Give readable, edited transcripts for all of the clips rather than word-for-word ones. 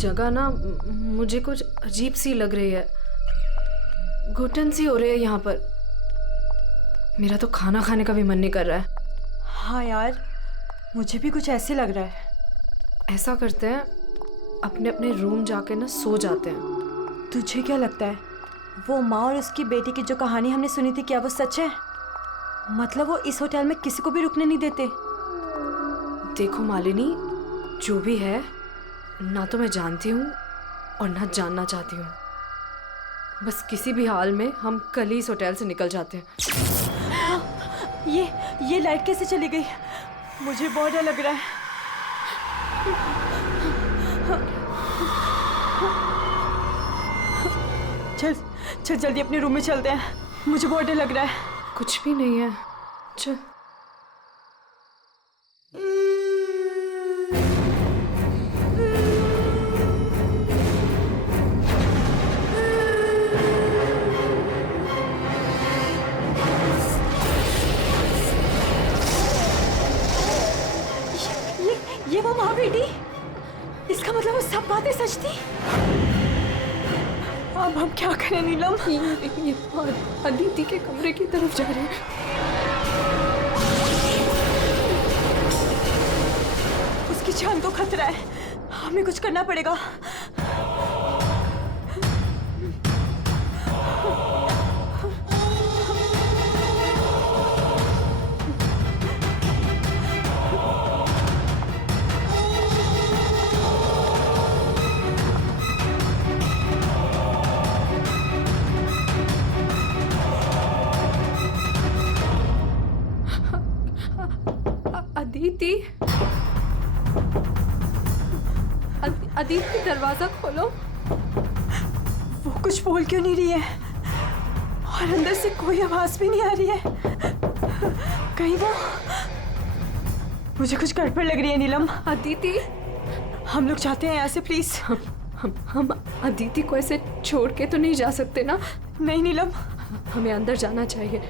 जगह ना मुझे कुछ अजीब सी लग रही है, घुटन सी हो रही है यहाँ पर। मेरा तो खाना खाने का भी मन नहीं कर रहा है। हाँ यार, मुझे भी कुछ ऐसे लग रहा है। ऐसा करते हैं, अपने अपने रूम जाके ना सो जाते हैं। तुझे क्या लगता है वो माँ और उसकी बेटी की जो कहानी हमने सुनी थी, क्या वो सच है? मतलब वो इस होटल में किसी को भी रुकने नहीं देते। देखो मालिनी, जो भी है, ना तो मैं जानती हूँ और ना जानना चाहती हूँ। बस किसी भी हाल में हम कल ही इस होटल से निकल जाते हैं। ये लाइट कैसे चली गई? मुझे बहुत डर लग रहा है। चल चल जल्दी अपने रूम में चलते हैं, मुझे बहुत डर लग रहा है। कुछ भी नहीं है, चल। ये वो माँ बेटी, इसका मतलब वो सब बातें सच थी। अब हम क्या करें नीलम? ये अदिति के कमरे की तरफ जा रहे हैं। उसकी जान को खतरा है, हमें कुछ करना पड़ेगा। अदिति, अदिति दरवाजा खोलो। वो कुछ बोल क्यों नहीं रही है और अंदर से कोई आवाज भी नहीं आ रही है? कहीं वो, मुझे कुछ गड़बड़ लग रही है नीलम। अदिति, हम लोग चाहते हैं यहाँ से, प्लीज। हम अदिति को ऐसे छोड़ के तो नहीं जा सकते ना? नहीं नीलम, हमें अंदर जाना चाहिए।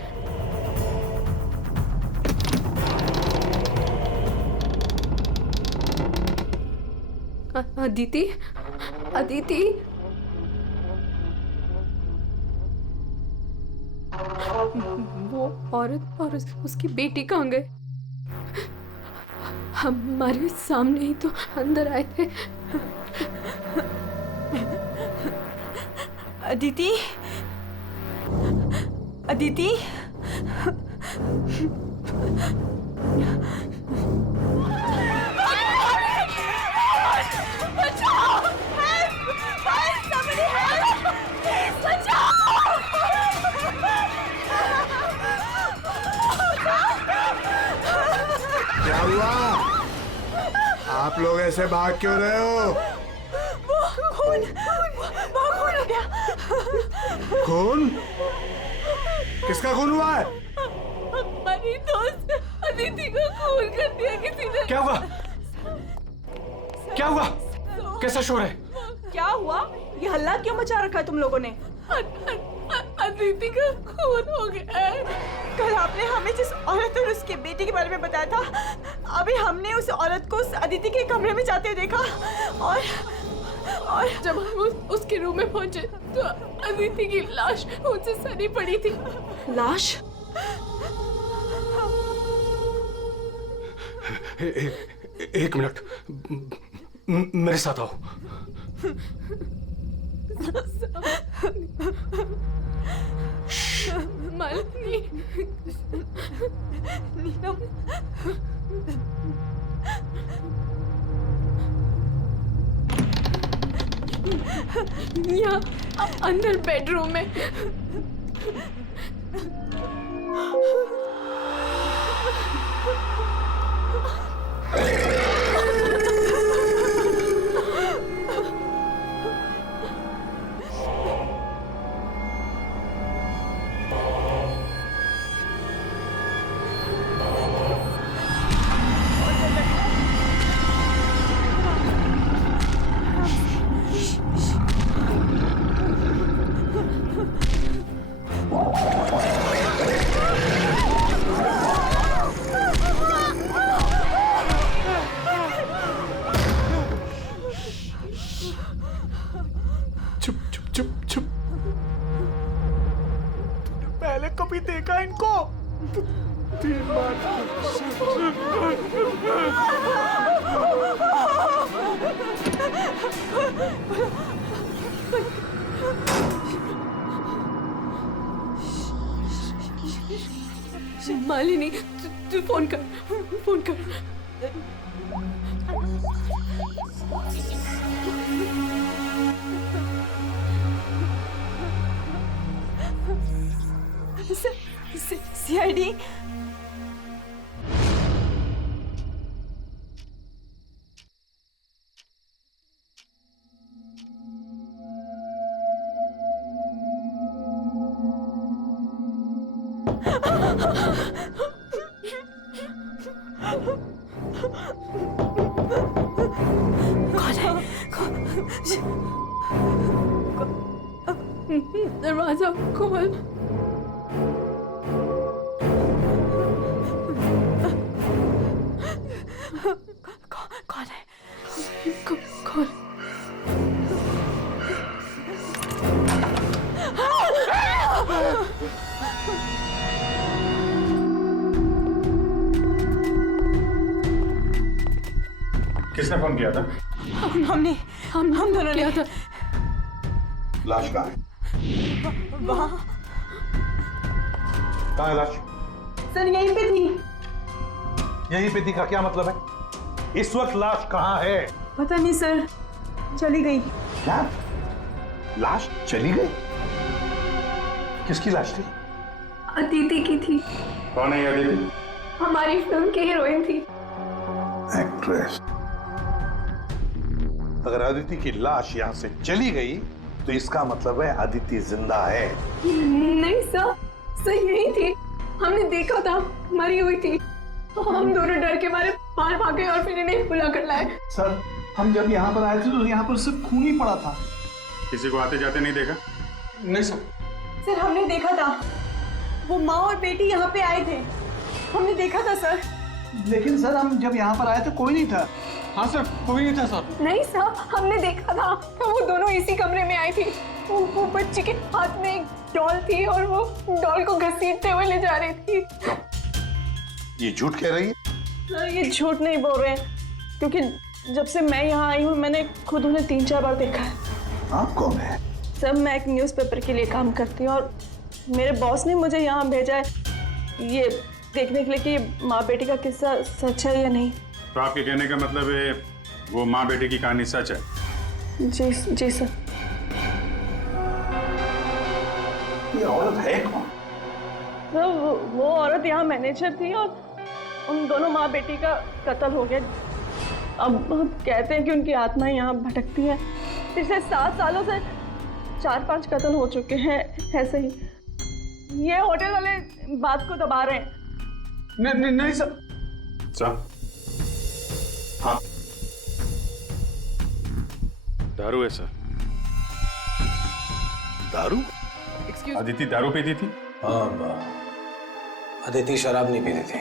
अदिति, अदिति, वो औरत और उसकी बेटी कहाँ गए? हमारे सामने ही तो अंदर आए थे। अदिति, अदिति, क्या हुआ? आप लोग ऐसे भाग क्यों रहे हो? खून हो गया। खून? किसका खून हुआ है? हमारी दोस्त अदिति को खून कर दिया किसी ने। क्या हुआ? क्या हुआ? कैसा शोर है? क्या हुआ? ये हल्ला क्यों मचा रखा है तुम लोगों ने? अदिति का खून हो गया है। कल आपने हमें जिस औरत और उसके बेटे के बारे में बताया था, अभी हमने उस औरत को उस अदिति के कमरे में जाते हुए देखा और जब हम उसके रूम में पहुंचे तो अदिति की लाश मुझसे सनी पड़ी थी। लाश? एक मिनट, मेरे साथ आओ। मालिनी, नीलम, यहाँ अंदर बेडरूम में। मालिनी तू फोन कर, फोन कर। सीआईडी। दरवाजा खोल। कौन है? खोल। किसने फोन किया था? हम दोनों ने क्या था? लाश कहाँ है? वहाँ कहाँ है लाश? सर यहीं पे थी। यहीं पे थी का क्या मतलब है? इस वक्त लाश कहाँ है? पता नहीं सर, चली गई। क्या? लाश चली गई? किसकी लाश थी? अदिति की थी। कौन है ये अदिति? हमारी फिल्म की हीरोइन थी। एक्ट्रेस। अगर अदिति की लाश यहाँ से चली गई तो इसका मतलब है अदिति जिंदा है। नहीं सर, सर यही थी। हमने देखा था, मरी हुई थी। हम दोनों डर के मारे बाहर भागे और फिर इन्हें बुला कर लाए। सर हम जब यहाँ पर आए थे तो यहाँ पर सिर्फ खून ही पड़ा था। किसी को आते जाते नहीं देखा? नहीं सर। सर हमने देखा था, वो माँ और बेटी यहाँ पे आए थे। हमने देखा था सर। लेकिन सर हम जब यहाँ पर आए तो कोई नहीं था। हाँ सर, कोई नहीं था सर। नहीं सर, हमने देखा था, वो दोनों इसी कमरे में आई थी। वो बच्ची के हाथ में एक डॉल थी और वो डॉल को घसीटते हुए ले जा रही थी। ये झूठ कह रही है? सर ये झूठ नहीं बोल रहे हैं, क्योंकि जब से मैं यहाँ आई हूँ मैंने खुद उन्हें 3-4 बार देखा है। आप कौन है? सर मैं एक न्यूज़पेपर के लिए काम करती हूँ और मेरे बॉस ने मुझे यहाँ भेजा है ये देखने के लिए कि माँ बेटी का किस्सा सच है या नहीं। तो आपके कहने का मतलब है वो माँ बेटे की कहानी सच है? जी जी सर। ये औरत है कौन? सर वो औरत यहाँ मैनेजर थी और उन दोनों माँ बेटी का कत्ल हो गया। अब कहते हैं कि उनकी आत्मा यहाँ भटकती है। पिछले 7 सालों से 4-5 कत्ल हो चुके हैं ऐसे ही। ये होटल वाले बात को दबा रहे हैं। नहीं सर। सर, हाँ, दारू है सर। दारू? अदिति दारू पीती थी? हाँ, अदिति शराब नहीं पीती थी।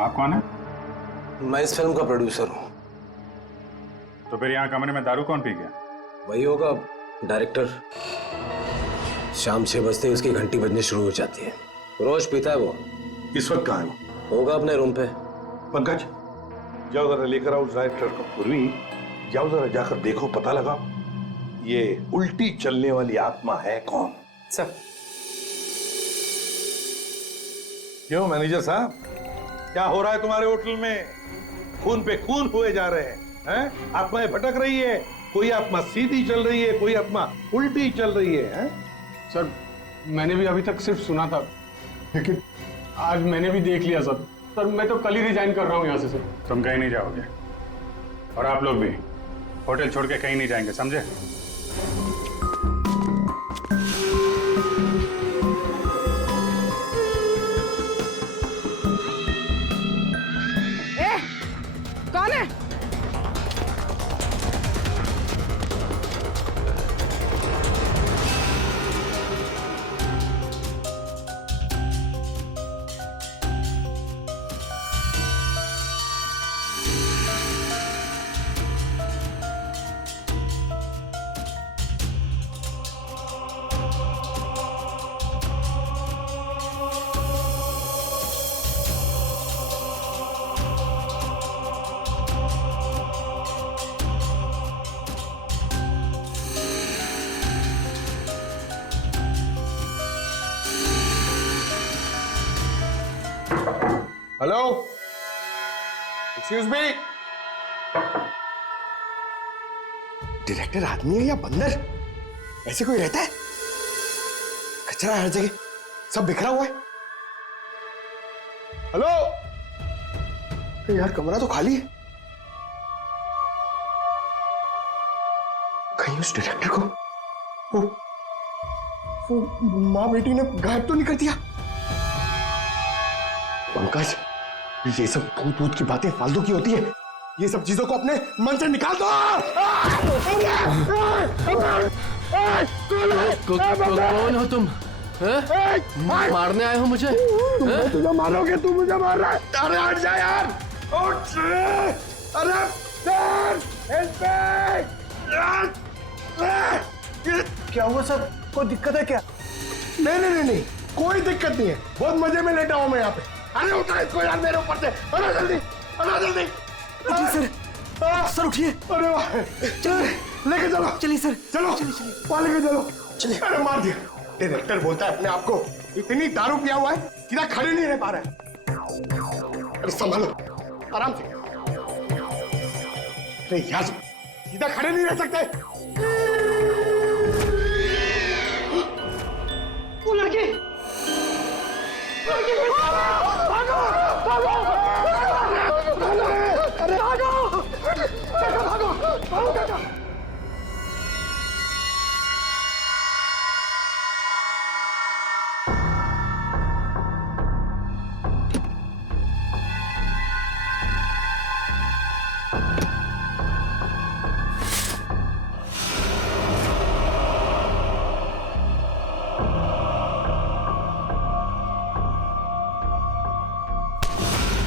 आप कौन है? मैं इस फिल्म का प्रोड्यूसर हूँ। तो फिर यहाँ कमरे में दारू कौन पी गया? वही होगा डायरेक्टर। शाम 6 बजते ही उसकी घंटी बजनी शुरू हो जाती है। रोज पीता है वो। इस वक्त कहाँ है वो? होगा अपने रूम पे। पंकज, जाओ जरा लेकर आओ उस डायरेक्टर को। पूर्वी, जाओ जरा जाकर देखो, पता लगाओ ये उल्टी चलने वाली आत्मा है कौन। सर। क्यों मैनेजर साहब, क्या हो रहा है तुम्हारे होटल में? खून पे खून हुए जा रहे हैं? आत्माएं भटक रही है। कोई आत्मा सीधी चल रही है, कोई आत्मा उल्टी चल रही है, हैं? सर मैंने भी अभी तक सिर्फ सुना था, लेकिन आज मैंने भी देख लिया सर। सर मैं तो कल ही रिजाइन कर रहा हूँ यहाँ से सर। तुम कहीं नहीं जाओगे और आप लोग भी होटल छोड़ के कहीं नहीं जाएंगे, समझे? कौन है? Hello, excuse me. डायरेक्टर आदमी है या बंदर? ऐसे कोई रहता है? कचरा हर जगह, सब बिखरा हुआ है। हेलो, यार कमरा तो खाली है। कहीं उस डायरेक्टर को वो माँ बेटी ने गायब तो नहीं कर दिया? पंकज, ये सब भूत भूत की बातें फालतू की होती है। ये सब चीजों को अपने मन से निकाल दो। कौन हो तुम? मारने आए हो मुझे? तुझे मारोगे, तू मुझे मार रहा है। अरे हट जा यार, उठ। अरे क्या हुआ सर? कोई दिक्कत है क्या? नहीं, कोई दिक्कत नहीं है। बहुत मजे में लेटा हूं मैं यहाँ पे। अरे उठा इसको यार मेरे ऊपर से। अरे जल्दी, उठिए सर उठिए। अरे वाह, लेके चलो। चलिए सर, चलो वहां लेके चलो। चलिए। अरे मार दिया। डायरेक्टर बोलता है अपने आप को इतनी दारू पिया हुआ है, सीधा खड़े नहीं रह पा रहा है। अरे संभालो, आराम से। अरे यार, सीधा खड़े नहीं रह सकते। वो लड़की भागो, अरे भागो।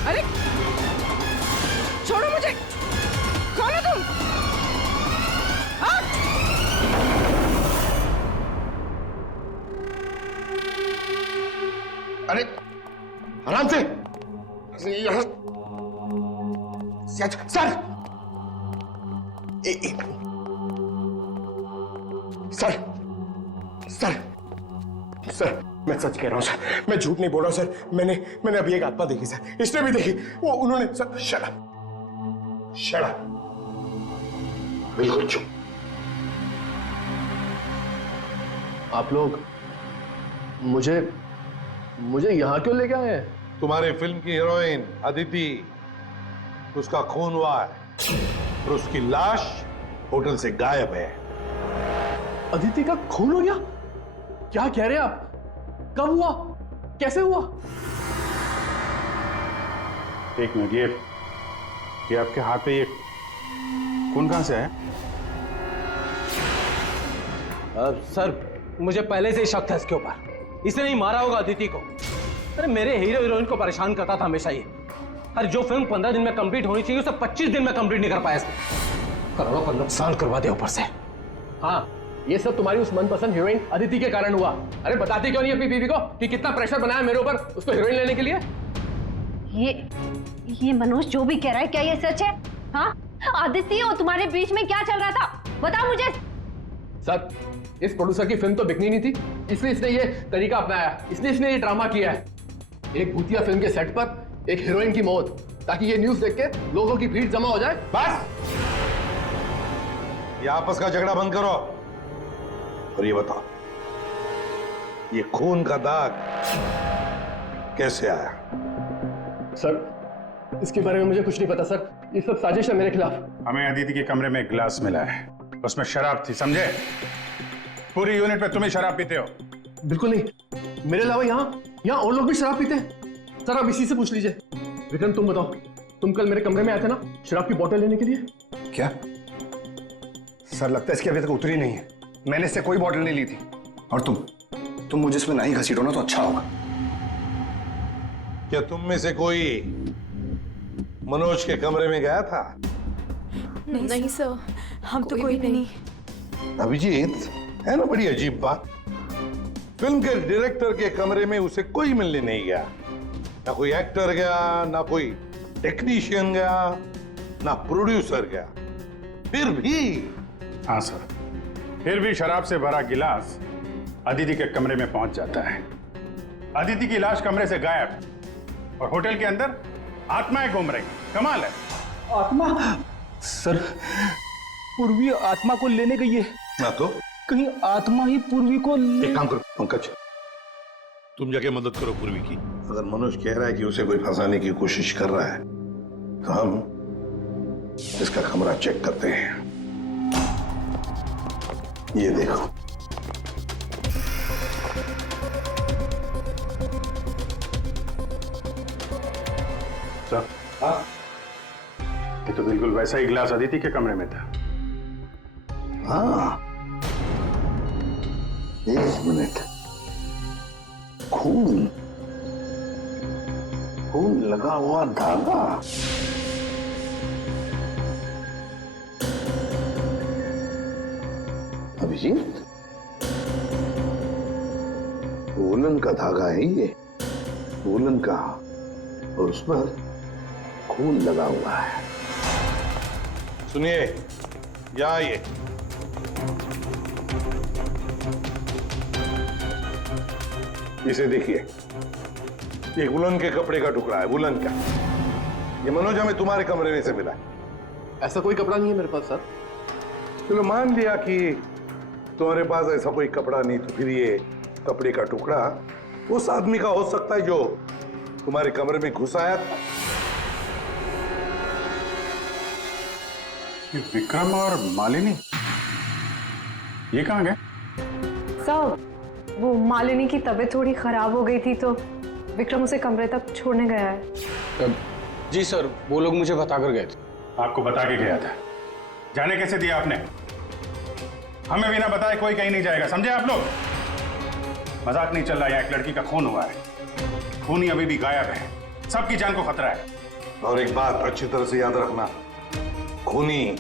अरे छोड़ो मुझे, कौन हो तुम? अरे आराम से। सर, सर, मैं सच कह रहा हूं सर, मैं झूठ नहीं बोल रहा हूं सर। मैंने अभी एक आत्मा देखी सर, इसने भी देखी। वो उन्होंने सर। शट अप, बिल्कुल चुप। आप लोग मुझे यहाँ क्यों लेके आए हैं? तुम्हारी फिल्म की हीरोइन अदिति, उसका खून हुआ है और उसकी लाश होटल से गायब है। अदिति का खून हो गया? क्या कह रहे हैं आप? कब हुआ? कैसे हुआ? एक मिनट, ये आपके हाथ पे ये खून कहां से आया? सर, मुझे पहले से ही शक था इसके ऊपर। इसने नहीं मारा होगा अदिति को। अरे मेरे हीरो हीरोइन को परेशान करता था हमेशा ये। अरे जो फिल्म 15 दिन में कंप्लीट होनी चाहिए उसे 25 दिन में कंप्लीट नहीं कर पाया इसने। करोड़ों का नुकसान करवा दिया ऊपर से। हाँ, ये सब तुम्हारी उस मनपसंद हीरोइन अदिति के कारण हुआ। अरे बताती क्यों नहीं अपनी बीवी को कि कितना प्रेशर बनाया मेरे ऊपर उसको हीरोइन लेने के लिए? ये मनोज जो भी कह रहा है, क्या ये सच है? हाँ, आदित्य और तुम्हारे बीच में क्या चल रहा था? बताओ मुझे। सर, इस प्रोड्यूसर की फिल्म तो बिकनी नहीं थी, इसलिए इसने ये तरीका अपनाया। इसने ये ड्रामा किया है। एक भूतिया फिल्म के सेट पर एक हीरोइन की मौत, ताकि ये न्यूज देख के लोगों की भीड़ जमा हो जाए। बस, ये आपस का झगड़ा बंद करो और ये बताओ, ये खून का दाग कैसे आया? सर, इसके बारे में मुझे कुछ नहीं पता सर। ये सब साजिश है मेरे खिलाफ। हमें अदिति के कमरे में एक गिलास मिला है, उसमें शराब थी, समझे? पूरी यूनिट में तुम ही शराब पीते हो। बिल्कुल नहीं, मेरे अलावा यहाँ और लोग भी शराब पीते हैं। सर, आप इसी से पूछ लीजिए। विक्रम, तुम बताओ, तुम कल मेरे कमरे में आए थे ना शराब की बोतल लेने के लिए? क्या सर, लगता है इसकी अभी तक उतरी नहीं है। मैंने इससे कोई बॉटल नहीं ली थी। और तुम मुझे इसमें नहीं घसीटो ना तो अच्छा होगा। क्या तुम में से कोई मनोज के कमरे में गया था? नहीं सर, हम तो कोई भी नहीं। अभिजीत, है ना बड़ी अजीब बात। फिल्म के डायरेक्टर के कमरे में उसे कोई मिलने नहीं गया। ना कोई एक्टर गया, ना कोई टेक्नीशियन गया, ना प्रोड्यूसर गया। फिर भी हाँ सर, फिर भी शराब से भरा गिलास अदिति के कमरे में पहुंच जाता है। अदिति की लाश कमरे से गायब और होटल के अंदर आत्माएं घूम रही, कमाल है। आत्मा? सर, पूर्वी आत्मा को लेने गई है। ना तो कहीं आत्मा ही पूर्वी को एक काम करो पंकज, तुम जाके मदद करो पूर्वी की। अगर मनोज कह रहा है कि उसे कोई फंसाने की कोशिश कर रहा है तो हम इसका कमरा चेक करते हैं। ये देखो, सर, ये तो बिल्कुल वैसा ही गिलास अदिति के कमरे में था। हाँ, एक मिनट, खून खून लगा हुआ धागा। अभिजीत, वूलन का धागा है ये, वूलन का, और उस पर खून लगा हुआ है। सुनिए, या ये इसे देखिए, एक वुलन के कपड़े का टुकड़ा है, वुलन का। ये मनोज हमें तुम्हारे कमरे में से मिला है। ऐसा कोई कपड़ा नहीं है मेरे पास सर। चलो मान लिया कि तुम्हारे पास ऐसा कोई कपड़ा नहीं, तो फिर ये कपड़े का टुकड़ा उस आदमी का हो सकता है जो तुम्हारे कमरे में घुस आया था। ये विक्रम और मालिनी ये कहाँ गए? सर, वो मालिनी की तबीयत थोड़ी खराब हो गई थी तो विक्रम उसे कमरे तक छोड़ने गया है। जी सर, वो लोग मुझे बता कर गए थे। आपको बता के गया था? जाने कैसे दिया आपने? हमें बिना बताए कोई कहीं नहीं जाएगा, समझे आप लोग? मजाक नहीं चल रहा है, एक लड़की का खून हुआ है, खूनी अभी भी गायब है, सबकी जान को खतरा है। और एक बात अच्छी तरह से याद रखना, खूनी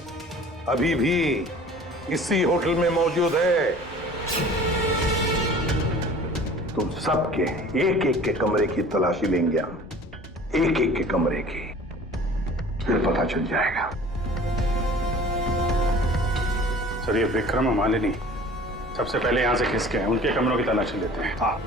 अभी भी इसी होटल में मौजूद है। तुम सबके एक एक के कमरे की तलाशी लेंगे हम, एक एक के कमरे की, फिर पता चल जाएगा। सर, ये विक्रम और मालिनी सबसे पहले यहां से खिसके हैं, उनके कमरों की तलाशी लेते हैं। हाँ,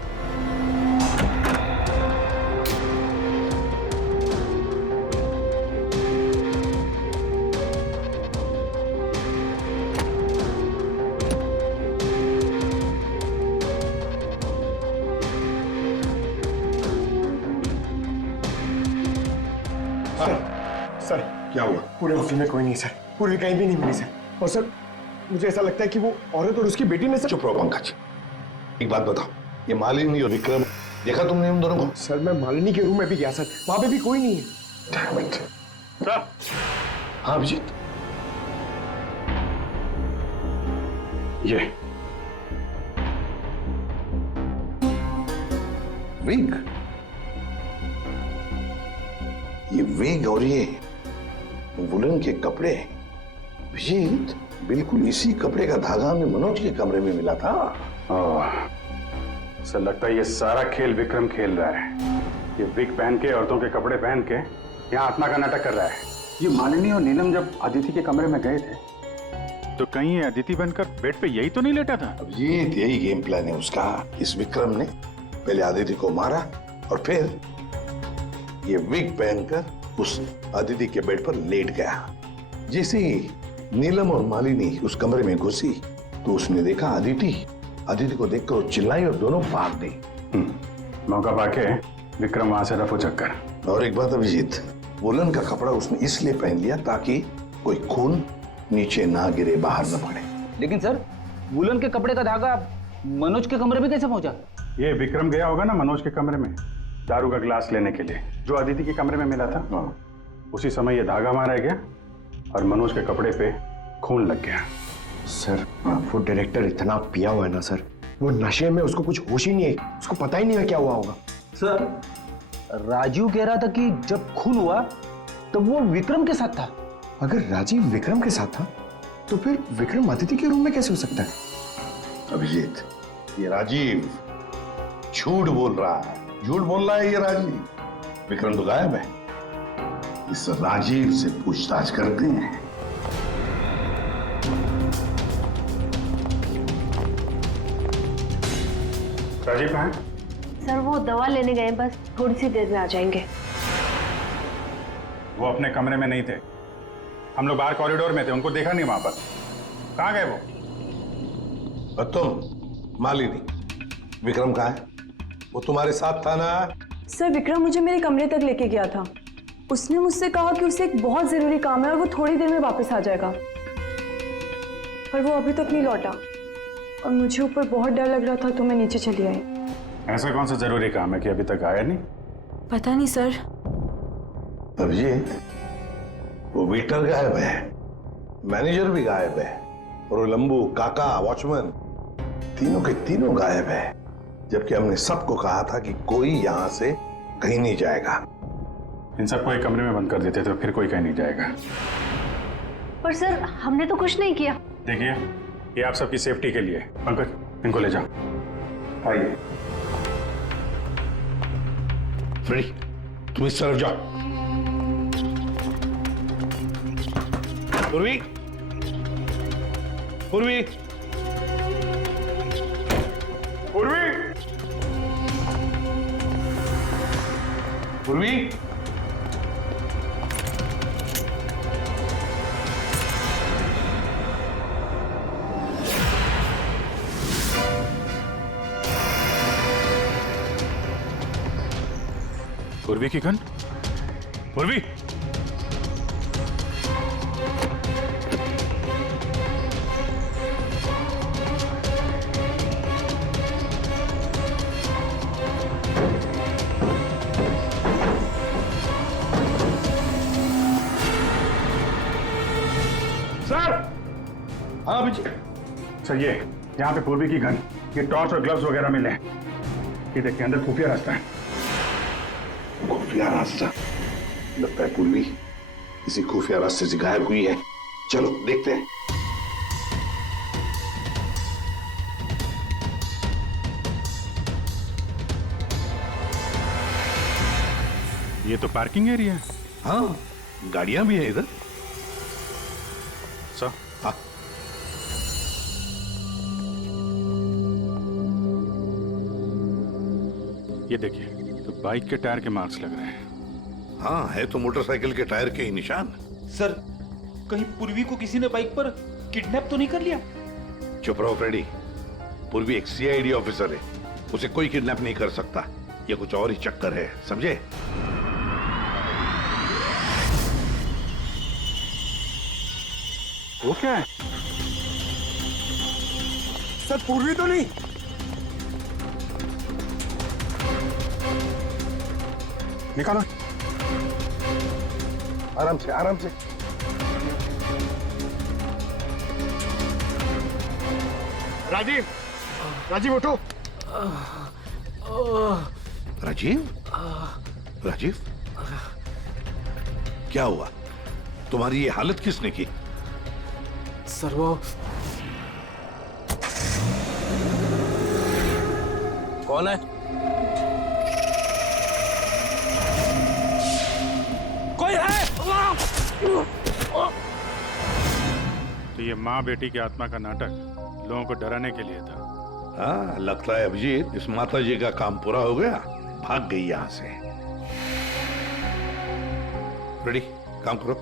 सर, क्या हुआ? पूरे होटल में कोई नहीं सर, पूर्वी कहीं भी नहीं मिली सर। और सर, मुझे ऐसा लगता है कि वो औरत और उसकी बेटी ने सर। चुप रहो पंकज, एक बात बताओ, ये मालिनी और विक्रम देखा तुमने उन दोनों को? सर, मैं मालिनी के रूम में भी गया सर, वहां पे भी कोई नहीं है। Damn it. सर, हाँ अभिजीत, ये विग, ये विग और ये वुलन के कपड़े, अभिजीत बिल्कुल इसी कपड़े का धागा हमें मनोज के कमरे में मिला था। सर, लगता है ये सारा खेल विक्रम खेल रहा है। ये विग पहन के, औरतों के कपड़े पहन के यहाँ आत्मा का नाटक कर रहा है। ये मालिनी और नीलम जब अदिति के कमरे में गए थे तो कहीं ये अदिति बनकर बेड पे यही तो नहीं लेटा था? अभिजीत, यही गेम प्लान है उसका। इस विक्रम ने पहले अदिति को मारा और फिर ये विग पहनकर उस अदिति के बेड पर लेट गया। जैसे ही नीलम और मालिनी उस कमरे में घुसी तो उसने देखा अदिति को देखकर वो चिल्लाई और दोनों भाग गई। मौका पाके विक्रम वहां से रफू चक्कर। और एक बात अभिजीत, वुलन का कपड़ा उसने इसलिए पहन लिया ताकि कोई खून नीचे ना गिरे, बाहर न पड़े। लेकिन सर, वुलन के कपड़े का धागा मनोज के कमरे में कैसे पहुंचा? ये विक्रम गया होगा ना मनोज के कमरे में दारू का गिलास लेने के लिए, जो अदिति के कमरे में मिला था। उसी समय ये धागा मारा गया और मनोज के कपड़े पे खून लग गया। सर, वो डायरेक्टर इतना पिया हुआ है ना सर, वो नशे में उसको कुछ होश ही नहीं है, उसको पता ही नहीं है क्या हुआ होगा। सर, राजीव कह रहा था कि जब खून हुआ तब वो विक्रम के साथ था। अगर राजीव विक्रम के साथ था तो फिर विक्रम अदिति के रूम में कैसे हो सकता है? अभिजीत, ये राजीव झूठ बोल रहा है, झूठ बोल रहा है ये राजीव। विक्रम तो गायब है, इस राजीव से पूछताछ करते हैं। राजीव कहाँ है? सर, वो दवा लेने गए, बस थोड़ी सी देर में आ जाएंगे। वो अपने कमरे में नहीं थे, हम लोग बाहर कॉरिडोर में थे, उनको देखा नहीं वहां पर। कहाँ गए वो? और तुम मालिनी, विक्रम कहाँ है? वो तुम्हारे साथ था ना? सर विक्रम मुझे मेरे कमरे तक लेके गया था। उसने मुझसे कहा कि उसे एक बहुत जरूरी काम है और वो थोड़ी देर में वापस आ जाएगा, पर वो अभी तक नहीं लौटा और मुझे ऊपर बहुत डर लग रहा था तो मैं नीचे चली आई। ऐसा कौन सा जरूरी काम है कि अभी तक आया नहीं? पता नहीं सर। अभिजीत, वो वेटर गायब है, मैनेजर भी गायब है, और वो लंबू, काका, वॉचमैन, तीनों के तीनों गायब है, जबकि हमने सबको कहा था कि कोई यहां से कहीं नहीं जाएगा। इन सबको एक कमरे में बंद कर देते तो फिर कोई कहीं नहीं जाएगा। पर सर हमने तो कुछ नहीं किया। देखिए, ये आप सबकी सेफ्टी के लिए। पंकज, इनको ले जाओ। आइए। फ्रेडी, तुम इस तरफ जाओ। पूर्वी, पूर्वी, पूर्वी, पूर्वी। पूर्वी की गन? पूर्वी! सर! हाँ अभिजीत। सर, ये यहाँ पे पूर्वी की गन, ये टॉर्च और ग्लव्स वगैरह मिले हैं। ये देखिए, अंदर खुफिया रास्ता है। खुफिया रास्ता? लगता है पूर्वी किसी खुफिया रास्ते से गायब हुई है। चलो देखते हैं। ये तो पार्किंग एरिया है। हाँ, गाड़ियां भी हैं इधर। सर, हाँ, ये देखिए, तो बाइक के टायर के मार्क्स लग रहे हैं। हाँ, है तो मोटरसाइकिल के टायर के ही निशान। सर, कहीं पूर्वी को किसी ने बाइक पर किडनैप तो नहीं कर लिया? चुप रहो फ्रेडी। पूर्वी एक सीआईडी ऑफिसर है, उसे कोई किडनैप नहीं कर सकता। ये कुछ और ही चक्कर है, समझे? वो क्या है? सर पूर्वी तो नहीं? निकालो। आराम से, आराम से। राजीव, राजीव उठो। राजीव? राजीव? क्या हुआ? तुम्हारी ये हालत किसने की? सर वो कौन है? कोई है? तो ये माँ बेटी की आत्मा का नाटक लोगों को डराने के लिए था। हाँ, लगता है अभिजीत इस माता जी का काम पूरा हो गया, भाग गई यहां से। रेडी, काम करो।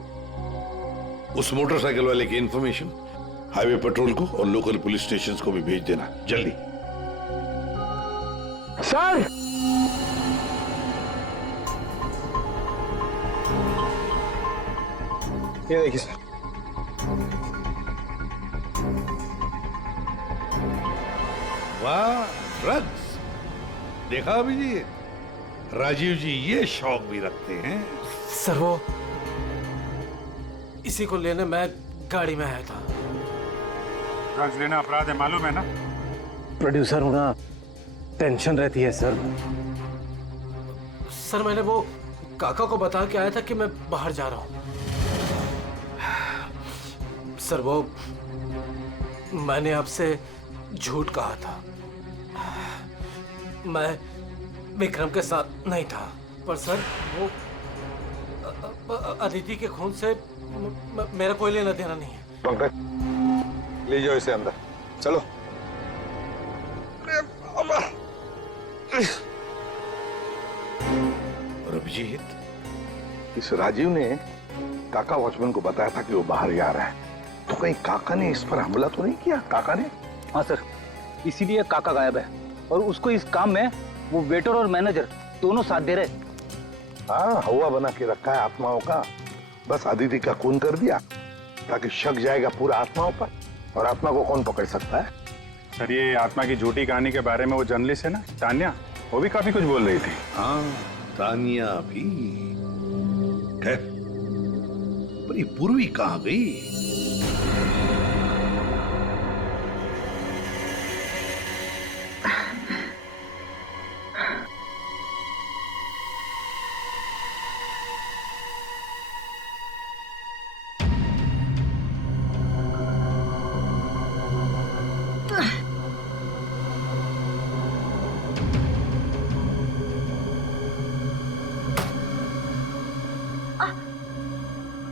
उस मोटरसाइकिल वाले की इंफॉर्मेशन हाईवे पेट्रोल को और लोकल पुलिस स्टेशन को भी भेज देना, जल्दी। सर! ये देखिए सर। वाह, ड्रग्स! देखा अभिजीत, राजीव जी ये शौक भी रखते हैं। सर वो इसी को लेने मैं गाड़ी में आया था। ड्रग्स लेना अपराध है, मालूम है ना? प्रोड्यूसर होना टेंशन रहती है सर। सर मैंने वो काका को बता के आया था कि मैं बाहर जा रहा हूँ। सर वो मैंने आपसे झूठ कहा था। मैं विक्रम के साथ नहीं था, पर सर वो अदिति के खून से मेरा कोई लेना देना नहीं है। पंकज, ले जाओ इसे अंदर, चलो। और अभिजीत, इस राजीव ने काका वॉचमैन को बताया था कि वो बाहर जा रहा है, तो कहीं काका ने इस पर हमला तो नहीं किया? काका ने? हाँ सर, इसीलिए काका गायब है और उसको इस काम में वो वेटर और मैनेजर दोनों साथ दे रहे। हाँ, हवा बना के रखा है आत्माओं का। बस आदिति का खून कर दिया ताकि शक जाएगा पूरा आत्माओं पर, और आत्मा को कौन पकड़ सकता है? सर, ये आत्मा की झूठी कहानी के बारे में वो जर्नलिस्ट है ना तान्या, वो भी काफी कुछ बोल रही थी। हाँ, तानिया भी। खैर, पर ये पूर्वी कहाँ गई?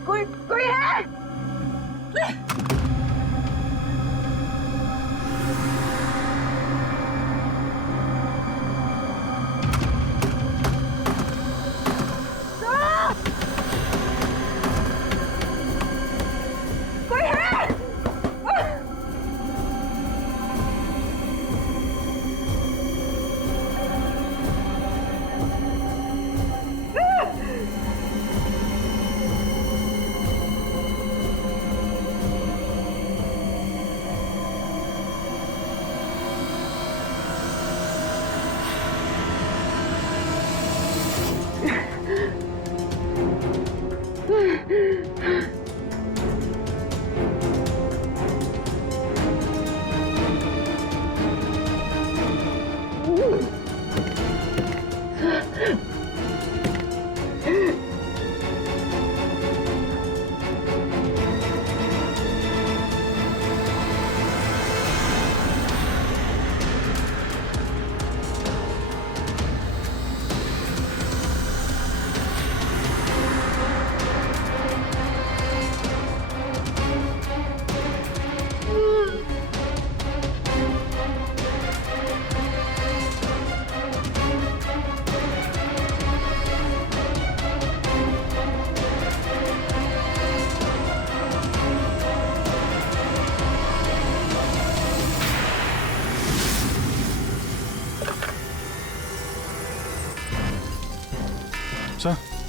कोई है?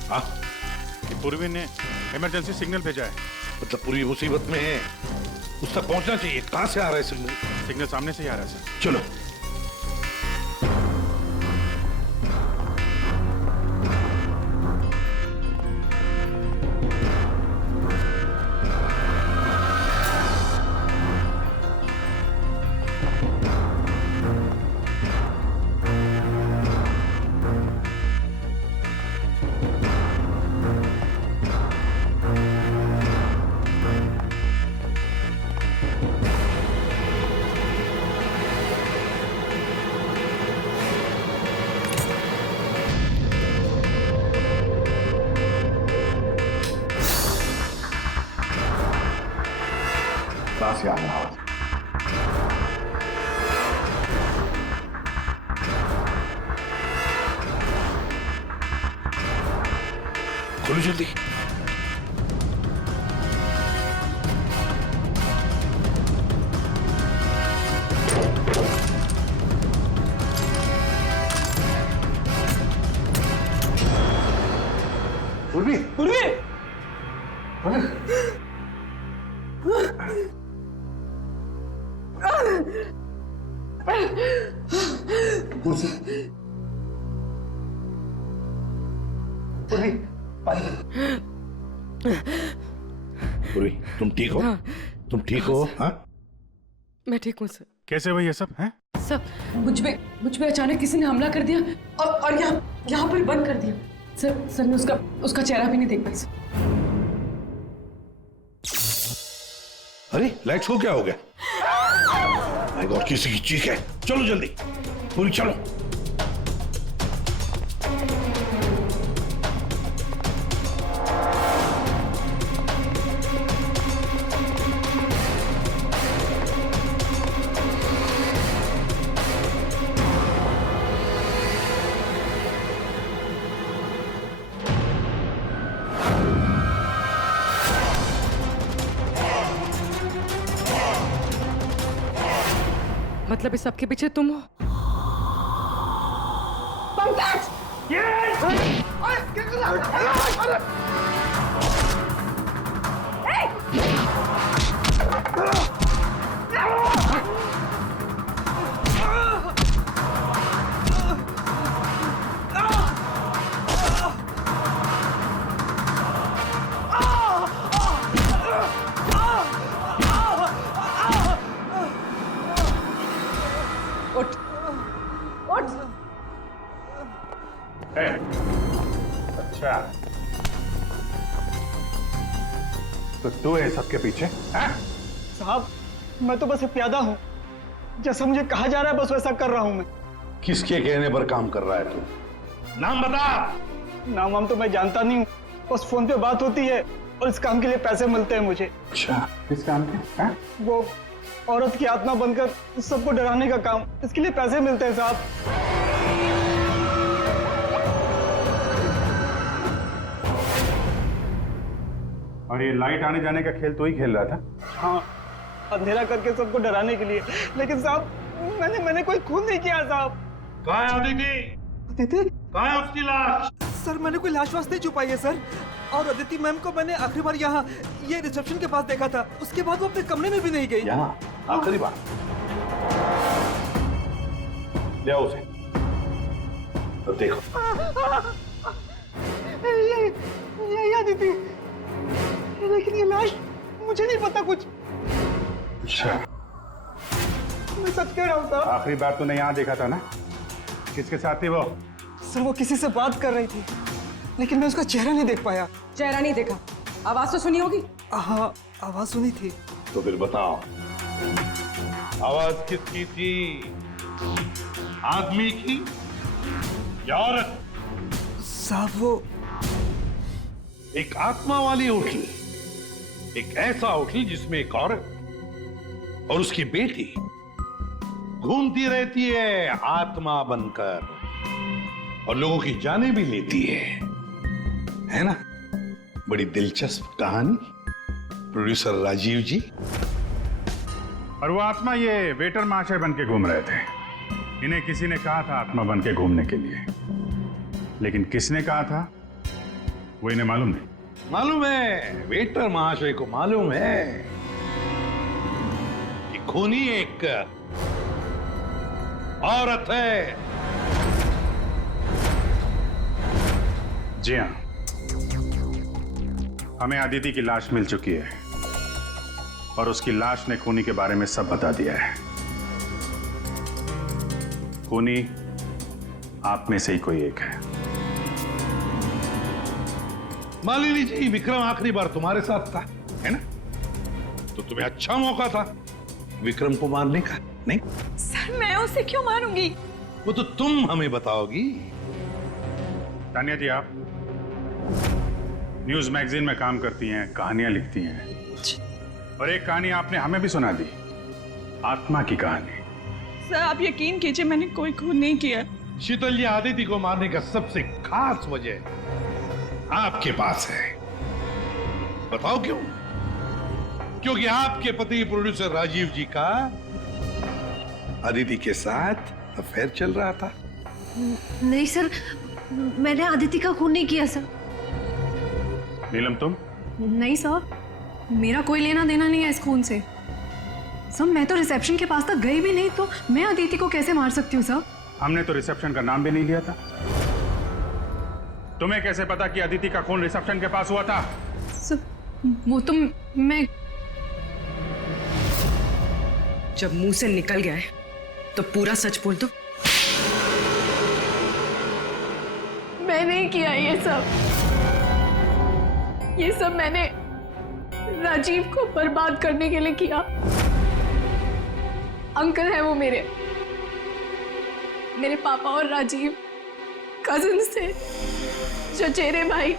हाँ, पूर्वी ने इमरजेंसी सिग्नल भेजा है। मतलब पूरी मुसीबत में है, उस तक पहुंचना चाहिए। कहां से आ रहा है सिग्नल? सिग्नल सामने से ही आ रहा है सर। चलो। सांस आ रहा है। खोलो जल्दी। पूर्वी, पूर्वी। कुर्सी। पूर्वी, पूर्वी, तुम ठीक हो? हाँ। तुम ठीक हो? हाँ? मैं ठीक हूँ सर। कैसे हुई ये सब हैं? सर, मुझ पे अचानक किसी ने हमला कर दिया और यहाँ पर बंद कर दिया। सर मैं उसका चेहरा भी नहीं देख पाई सर। अरे लाइट्स को क्या हो गया? माय गॉड, किसी की चीख है। चलो जल्दी, पूरी चलो। मतलब इस सबके पीछे तुम हो? पंकज! अच्छा, तो तू है सबके पीछे? हाँ? साहब, मैं तो बस एक प्यादा हूँ। जैसा मुझे कहा जा रहा है बस वैसा कर रहा हूँ मैं। किसके कहने पर काम कर रहा है तू? नाम बता। नाम वाम तो मैं जानता नहीं हूँ, बस फोन पे बात होती है और इस काम के लिए पैसे मिलते हैं मुझे। अच्छा, किस काम के? हाँ? वो औरत की आत्मा बनकर सबको डराने का काम, इसके लिए पैसे मिलते हैं साहब। और ये लाइट आने जाने का खेल तो ही खेल रहा था? हाँ, अंधेरा करके सबको डराने के लिए। लेकिन साहब मैंने कोई खून नहीं किया साहब। कहाँ है अदिति? अदिति? कहाँ है उसकी लाश? सर मैंने कोई लाश वाश नहीं छुपाई है सर। और अदिति मैम को मैंने आखिरी बार यहाँ ये रिसेप्शन के पास देखा था। उसके बाद वो अपने कमरे में भी नहीं गई। यहाँ आखिरी बार? ले आओ उसे। तो देखो। ये अदिति, लेकिन ये लाश मुझे नहीं पता कुछ। अच्छा, मैं सच कह रहा हूँ साहब। आखिरी बार तूने यहाँ देखा था ना? किसके साथ थी वो? सर वो किसी से बात कर रही थी, लेकिन मैं उसका चेहरा नहीं देख पाया। चेहरा नहीं देखा, आवाज तो सुनी होगी? हाँ, आवाज सुनी थी। तो फिर बताओ, आवाज किसकी थी? आदमी की या औरत? साहब वो एक आत्मा वाली होटल, एक ऐसा होटल जिसमें एक औरत और उसकी बेटी घूमती रहती है आत्मा बनकर और लोगों की जानें भी लेती है ना? बड़ी दिलचस्प कहानी। प्रोड्यूसर राजीव जी। और वो आत्मा ये वेटर महाशय बन के घूम रहे थे। इन्हें किसी ने कहा था आत्मा बन के घूमने के लिए, लेकिन किसने कहा था वो इन्हें मालूम नहीं। मालूम है, वेटर महाशय को मालूम है कि खूनी एक औरत है। जी हाँ, हमें अदिति की लाश मिल चुकी है और उसकी लाश ने खूनी के बारे में सब बता दिया है। खूनी आप में से ही कोई एक है। मालिनी जी, विक्रम आखिरी बार तुम्हारे साथ था, है ना? तो तुम्हें अच्छा मौका था विक्रम को मारने का, नहीं? सर मैं उसे क्यों मारूंगी? वो तो तुम हमें बताओगी। तानिया जी, आप न्यूज मैगजीन में काम करती हैं, कहानियां लिखती हैं, और एक कहानी आपने हमें भी सुना दी, आत्मा की कहानी। सर आप यकीन कीजिए, मैंने कोई खून नहीं किया। शीतल जी, आदिति को मारने का सबसे खास वजह आपके पास है। बताओ क्यों? क्योंकि आपके पति प्रोड्यूसर राजीव जी का अदिति के साथ अफेयर चल रहा था। नहीं सर, मैंने अदिति का खून नहीं किया सर। नीलम तुम? नहीं सर, मेरा कोई लेना देना नहीं है इस खून से। सर मैं तो रिसेप्शन के पास तक गई भी नहीं, तो मैं अदिति को कैसे मार सकती हूँ सर? हमने तो रिसेप्शन का नाम भी नहीं लिया था। तुम्हें कैसे पता कि अदिति का खून रिसेप्शन के पास हुआ था? सर वो तो मैं जब मुंह से निकल गया है तो पूरा सच बोल दो। मैं नहीं किया ये सब मैंने राजीव को बर्बाद करने के लिए किया। अंकल है वो मेरे पापा और राजीव कजिन्स थे, चचेरे भाई।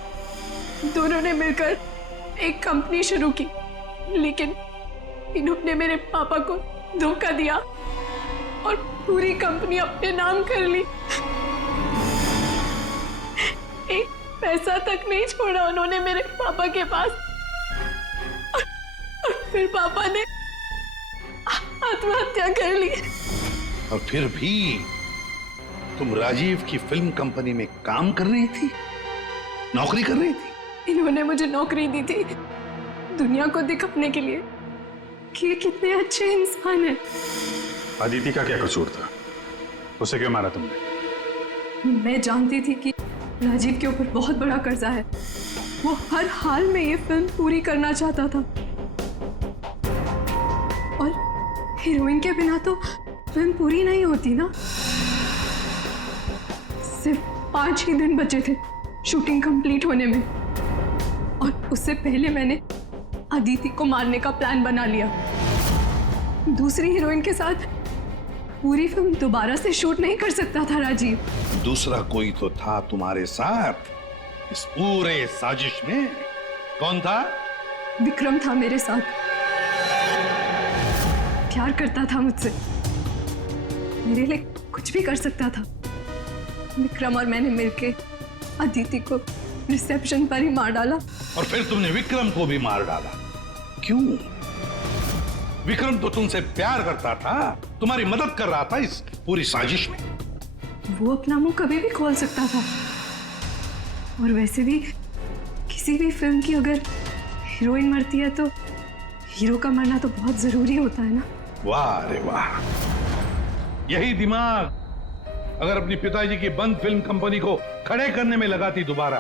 दोनों ने मिलकर एक कंपनी शुरू की, लेकिन इन्होंने मेरे पापा को धोखा दिया और पूरी कंपनी अपने नाम कर ली। एक पैसा तक नहीं छोड़ा उन्होंने मेरे पापा के पास। और फिर पापा ने आत्महत्या कर ली। और फिर भी तुम राजीव की फिल्म कंपनी में काम कर रही थी, नौकरी कर रही थी। इन्होंने मुझे नौकरी दी थी दुनिया को दिखाने के लिए कि ये कितने अच्छे इंसान हैं। अदिति का क्या कसूर था? उसे क्यों मारा तुमने? मैं जानती थी कि राजीव के ऊपर बहुत बड़ा कर्जा है। वो हर हाल में ये फिल्म पूरी करना चाहता था और हीरोइन के बिना तो फिल्म पूरी नहीं होती ना। सिर्फ 5 ही दिन बचे थे शूटिंग कंप्लीट होने में और उससे पहले मैंने अदिति को मारने का प्लान बना लिया। दूसरी हीरोइन के साथ पूरी फिल्म दोबारा से शूट नहीं कर सकता था राजीव। दूसरा कोई तो था तुम्हारे साथ इस पूरे साजिश में। कौन था? विक्रम था मेरे साथ। प्यार करता था मुझसे, मेरे लिए कुछ भी कर सकता था। विक्रम और मैंने मिलके अदिति को रिसेप्शन पर ही मार डाला। और फिर तुमने विक्रम को भी मार डाला। क्यों? विक्रम तो तुमसे प्यार करता था, तुम्हारी मदद कर रहा था इस पूरी साजिश में। वो अपना मुंह कभी भी खोल सकता था और वैसे भी किसी भी फिल्म की अगर हीरोइन मरती है तो हीरो का मरना तो बहुत जरूरी होता है ना। वाह रे वाह, यही दिमाग अगर अपनी पिताजी की बंद फिल्म कंपनी को खड़े करने में लगाती दोबारा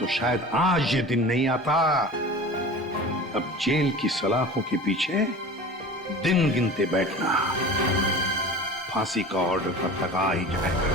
तो शायद आज ये दिन नहीं आता। अब जेल की सलाखों के पीछे दिन गिनते बैठना, फांसी का ऑर्डर तब तक आ ही जाएगा।